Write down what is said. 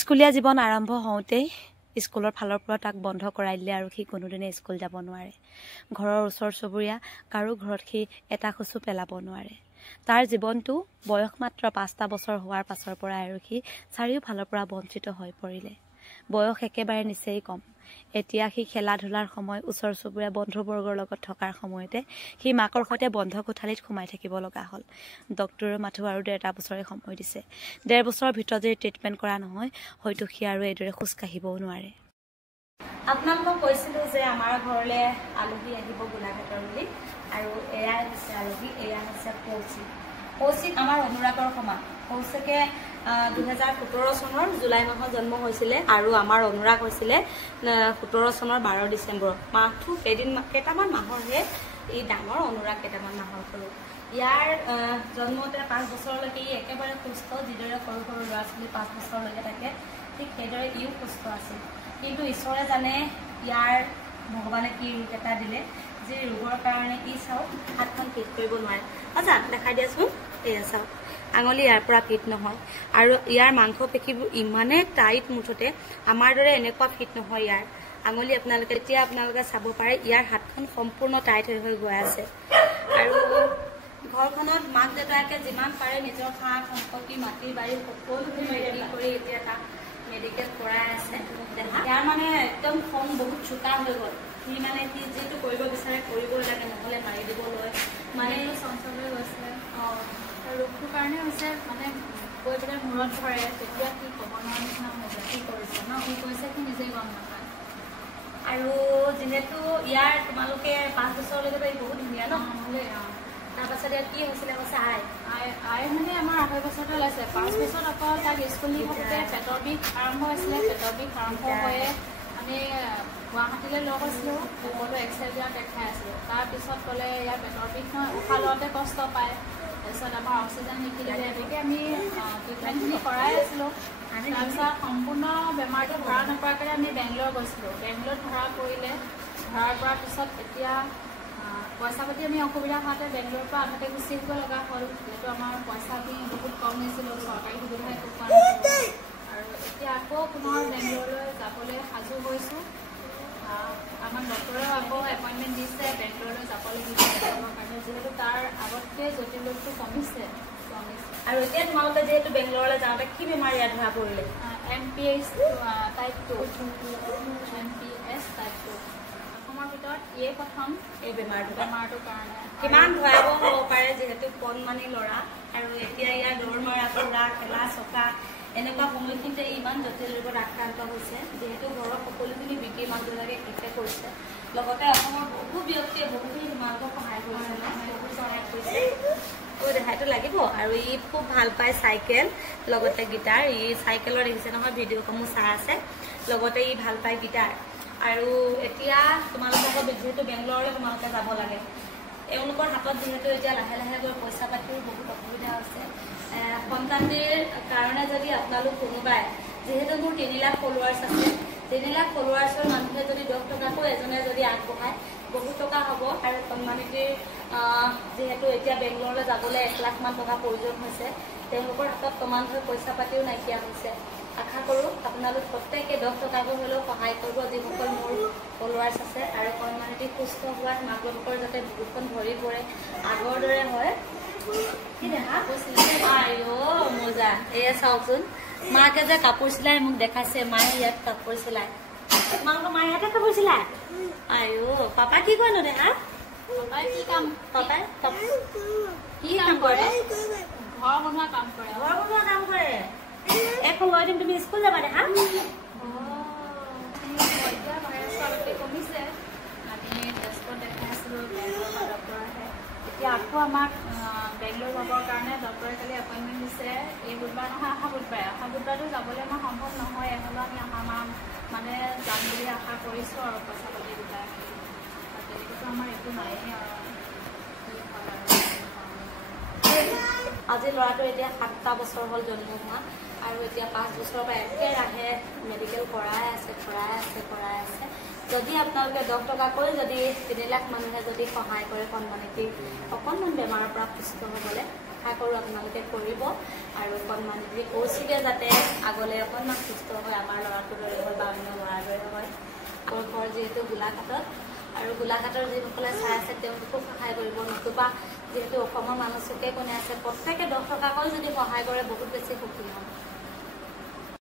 স্কুলীয়া জীৱন আৰম্ভ হওঁতেই স্কুলৰ ফালৰ পৰা তাক বন্ধ কৰাই দিলে আৰু সি কোনোদিনে স্কুল যাব নোৱাৰে। ঘৰৰ ওচৰ চুবুৰীয়া কাৰো ঘৰত সি এটা খোজো পেলাব নোৱাৰে। তাৰ জীৱনটো বয়স মাত্ৰ 5টা বছৰ হোৱাৰ পাছৰ পৰা আৰু সি চাৰিওফালৰ পৰা বঞ্চিত হৈ পৰিলে। বয়স একেবাৰে নিচেই কম। এতিয়া সি খেলা ধূলাৰ সময়, ওচৰ চুবুৰীয়া বন্ধুবৰ্গৰ লগত থকাৰ সময়তে সি মাকৰ সৈতে বন্ধ কোঠালিত সোমাই থাকিব লগা হ'ল। ডক্টৰে মাথো আৰু 1.5 বছৰে সময় দিছে। 1.5 বছৰৰ ভিতৰত যদি ট্ৰিটমেণ্ট কৰা নহয়, হয়তো সি আৰু এইদৰে খোজ কাঢ়িবও নোৱাৰে। আপোনালোকক কৈছিলোঁ যে আমাৰ ঘৰলৈ আলহী আহিব গোলাঘাটৰ বুলি, আৰু এয়াই হৈছে আলহী, এয়া হৈছে কৌশিক। কৌশিক আমাৰ অনুৰাগৰ সমান। কৌশিকে 2017 চনৰ জুলাই মাহত জন্ম হৈছিলে আৰু আমাৰ অনুৰাগ হৈছিলে 17 চনৰ 12 ডিচেম্বৰত। মাহটো কেইটামান মাহৰহে ই ডাঙৰ, অনুৰাগ কেইটামান মাহৰ সৰু। ইয়াৰ জন্মতে 5 বছৰলৈকে ই একেবাৰে সুস্থ। যিদৰে সৰু সৰু ল'ৰা ছোৱালী 5 বছৰলৈকে থাকে, ঠিক সেইদৰে ইও সুস্থ আছিল। কিন্তু ঈশ্বৰে জানে ইয়াৰ ভগৱানে কি ৰোগ এটা দিলে, যি ৰোগৰ কাৰণে ই চাওক হাতখন ফিট কৰিব নোৱাৰে। আচ্ছা দেখাই দিয়াচোন, এয়া চাওক আঙুলি ইয়াৰ পৰা ফিট নহয়, আৰু ইয়াৰ মাংস পেশীবোৰ ইমানে টাইট, মুঠতে আমাৰ দৰে এনেকুৱা ফিট নহয় ইয়াৰ আঙুলি। এতিয়া আপোনালোকে চাব পাৰে ইয়াৰ হাতখন সম্পূৰ্ণ টাইট হৈ গৈ আছে। আৰু ঘৰখনত মাক দেউতাকে যিমান পাৰে নিজৰ সা সম্পত্তি, মাটি বাৰী সকলোবোৰ বিক্ৰী কৰি এতিয়া তাক মেডিকেল কৰাই আছে। ইয়াৰ মানে একদম খং বহুত চোকা হৈ গ'ল। সি যিটো কৰিব বিচাৰে কৰিবই লাগে, নহ'লে মাৰি দিবলৈ মানে চঞ্চল হৈ গৈছে। ৰোগটোৰ কাৰণে হৈছে মানে গৈ পেলাই মূৰত ধৰে, তেতিয়া সি ক'ব নোৱাৰা নিচিনা হৈছে। কি কৰিছে ন, সি কৈছে সি নিজেই গম নাপায়। আৰু যিহেতু ইয়াৰ তোমালোকে 5 বছৰলৈকে ই বহুত ধুনীয়া ন, নহ'লে তাৰপাছত ইয়াত কি হৈছিলে কৈছে আই মানে আমাৰ 2.5 বছৰতে ওলাইছে। 5 বছৰত আকৌ তাক স্কুল নি থাকোঁতে পেটৰ বিষ আৰম্ভ হৈছিলে। পেটৰ বিষ আৰম্ভ হৈয়ে আমি গুৱাহাটীলৈ লৈ গৈছিলোঁ, সকলো এক্সৰে বিলাক দেখাই আছিলোঁ। তাৰপিছত ক'লে ইয়াৰ পেটৰ বিষ নহয়, উশাহ লওঁতে কষ্ট পায়। তাৰপিছত আমাৰ অক্সিজেন লিখি দিলে, এনেকৈ আমি ট্ৰিটমেণ্টখিনি কৰাই আছিলোঁ। তাৰপিছত সম্পূৰ্ণ বেমাৰটো ধৰা নপৰাকৈ আমি বেংগলোৰ গৈছিলোঁ। বেংগলোৰত ধৰা পৰিলে, ধৰাৰ পৰাৰ পিছত এতিয়া পইচা পাতি আমি অসুবিধা হোৱাতে বেংগলোৰৰ পৰা আধাতে গুচি আহিব লগা হ'ল। যিহেতু আমাৰ পইচা আমি বহুত কম নিছিলোঁ, চৰকাৰী সুবিধা একো পোৱা নাছিলোঁ। আৰু এতিয়া আকৌ পুনৰ বেংগলোৰলৈ যাবলৈ সাজু হৈছোঁ। আমাক ডক্টৰেও আকৌ এপইণ্টমেণ্ট দিছে বেংগলোৰলৈ যাব লাগিব দেখাবৰ কাৰণে, যিহেতু তাৰ আগতকৈ জটিল ৰোগটো কমিছে। আৰু এতিয়া তোমালোকে যিহেতু বেংগলোৰলৈ যাওঁতে কি বেমাৰ ইয়াত ধৰা পৰিলে? MPS type 2। MPS টাইপ 2 অসমৰ ভিতৰত ইয়ে প্ৰথম এই বেমাৰটোৰ কাৰণে। কিমান ভয়াৱহ হ'ব পাৰে, যিহেতু কণমানি ল'ৰা, আৰু এতিয়া ইয়াৰ দৌৰ মাৰা, ফুৰা, খেলা চকা, এনেকুৱা সময়খিনিতে ইমান জটিল ৰোগত আক্ৰান্ত হৈছে। যিহেতু ঘৰৰ সকলোখিনি বিক্ৰী মাক দেউতাকে শেষে কৰিছে, লগতে অসমৰ বহু ব্যক্তিয়ে বহুখিনি তোমালোকক সহায় কৰিছে, বহুত সহায় কৰিছে। ৰেহাইটো লাগিব। আৰু ই খুব ভাল পায় চাইকেল, লগতে গীটাৰ। ই চাইকেলৰ দেখিছে নহয়, ভিডিঅ'সমূহ চাই আছে। লগতে ই ভাল পায় গীটাৰ। আৰু এতিয়া তোমালোকক যিহেতু বেংগলোৰলৈ তোমালোকে যাব লাগে, এওঁলোকৰ হাতত যিহেতু এতিয়া লাহে লাহে গৈ পইচা পাতিৰ বহুত অসুবিধা হৈছে। সন্তানটিৰ কাৰণে যদি আপোনালোক কোনোবাই, যিহেতু মোৰ 3 লাখ ফলোৱাৰ্ছ আছে, 3 লাখ ফলোৱাৰ্ছৰ মানুহে যদি 10 টকাকৈ এজনে যদি আগবঢ়ায়, বহুত টকা হ'ব। আৰু কণমানিটিৰ যিহেতু এতিয়া বেংগলোৰলৈ যাবলৈ 1 লাখ মান টকা প্ৰয়োজন হৈছে, তেওঁলোকৰ হাতত ক্ৰমান্বয়ে পইচা পাতিও নাইকিয়া হৈছে। আশা কৰোঁ আপোনালোক প্ৰত্যেকে 10 টকাকৈ হ'লেও সহায় কৰিব, যিসকল মোৰ ফলোৱাৰ্ছ আছে। আৰু কণমানিটি সুস্থ হোৱাত মাক বাপেকৰ যাতে বুকুখন ভৰি পৰে, আগৰ দৰে হয়। কি দেখা মজা। এয়া চাওকচোন, মাকে যে কাপোৰ চিলাই মোক দেখাইছে, মায়ে ইয়াত কাপোৰ চিলাই। তোমালোকৰ মায়ে ইয়াতে কাপোৰ চিলাই? পাপা কি কৰেনো দেহা? পাপাই কি কাম কৰে? ঘৰ বনোৱা কাম কৰে। ঘৰ বনোৱা কাম কৰে। এখন লৈ দিম, তুমি স্কুল যাবা দেহা? এতিয়া ভাইৰাছটো কমিছে। আমি তেজপুৰত দেখাই আছিলোঁ, বেংগলোৰৰ ডক্টৰ আহে। এতিয়া আকৌ আমাক বেংগলোৰ যাবৰ কাৰণে ডক্টৰে কালি এপইণ্টমেণ্ট দিছে। এই বুধবাৰ নহয়, অহা বুধবাৰটো যাবলৈ আমাৰ সম্ভৱ নহয়। হ'লেও আমি মানে যাম বুলি আশা কৰিছোঁ আৰু পইচা পাতি গোটাই মেলি। তেনেকৈতো আমাৰ একো নায়েই আৰু। আজি ল'ৰাটো এতিয়া 7টা বছৰ হ'ল জন্ম হোৱা, আৰু এতিয়া 5 বছৰৰ পৰা একেৰাহে মেডিকেল কৰাই আছে। যদি আপোনালোকে 10 টকাকৈ যদি 3 লাখ মানুহে যদি সহায় কৰে কণমানিটি অকণমান বেমাৰৰ পৰা সুস্থ হ'বলৈ, আশা কৰোঁ আপোনালোকে কৰিব আৰু অকণমান কৌশিকে যাতে আগলৈ অকণমান সুস্থ হয় আমাৰ ল'ৰাটোৰ দৰে হয় বা অন্য ল'ৰাৰ দৰে হয়। মোৰ ঘৰ যিহেতু গোলাঘাটত আৰু গোলাঘাটৰ যিসকলে চাই আছে তেওঁলোকো সহায় কৰিব, নতুবা যিহেতু অসমৰ মানুহ চুকে কোণে আছে প্ৰত্যেকে 10 টকাকৈ যদি সহায় কৰে বহুত বেছি সুখী হ'ম।